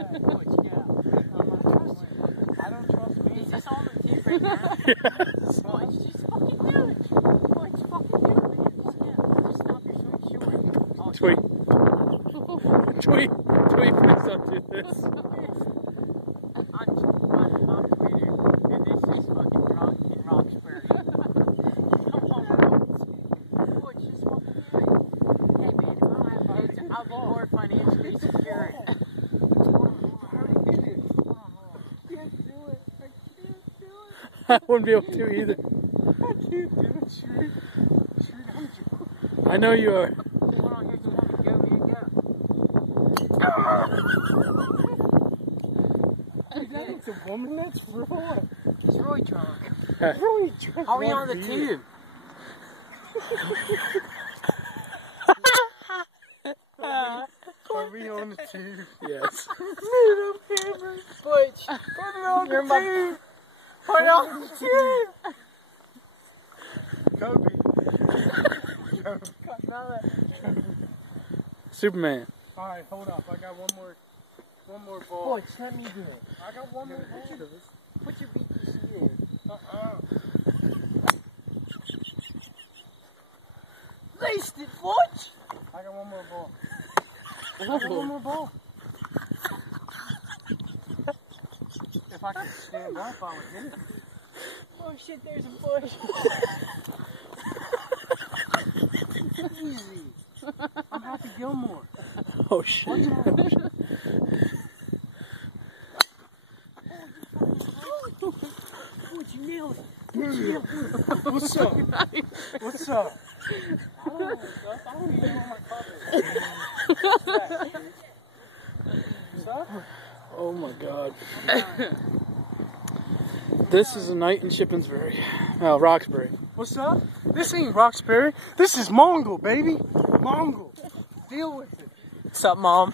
I don't trust me. Is this all the teeth right there? Yes. Butch, just fucking do it. Butch, fucking do it, man. Just stop your swing short. Oh, Tweet. Tweet, please don't do this. I'm Twitter, and this is fucking Roxbury. Come on, Butch, just fucking do it. Hey, man, I'll be more financially secure. I wouldn't be able to either. I can't do it, Shoot, I know you are. That's a woman, that's Roy. He's Roy drunk. Roy drunk. Are we on the tube? Are we on the tube? Yes. Butch, Put it on you're the my... tube. Put it on the tube! Kobe. Superman. Alright, hold up. I got one more ball. Butch, let me do it. I got one more ball. Put your BTC in. Laced it, Butch! I got one more ball. I got one more ball. If I could stand up, I would hit it. Oh shit, there's a bush. Easy. I'm Happy Gilmore. Oh shit. Butch, you nailed it. What's up? What's up? I don't know stuff. I don't even know my cover. What's up? Oh my god. This is a night in Shippensbury. Oh, Roxbury. What's up? This ain't Roxbury. This is Mongol, baby. Mongol. Deal with it. What's up, Mom?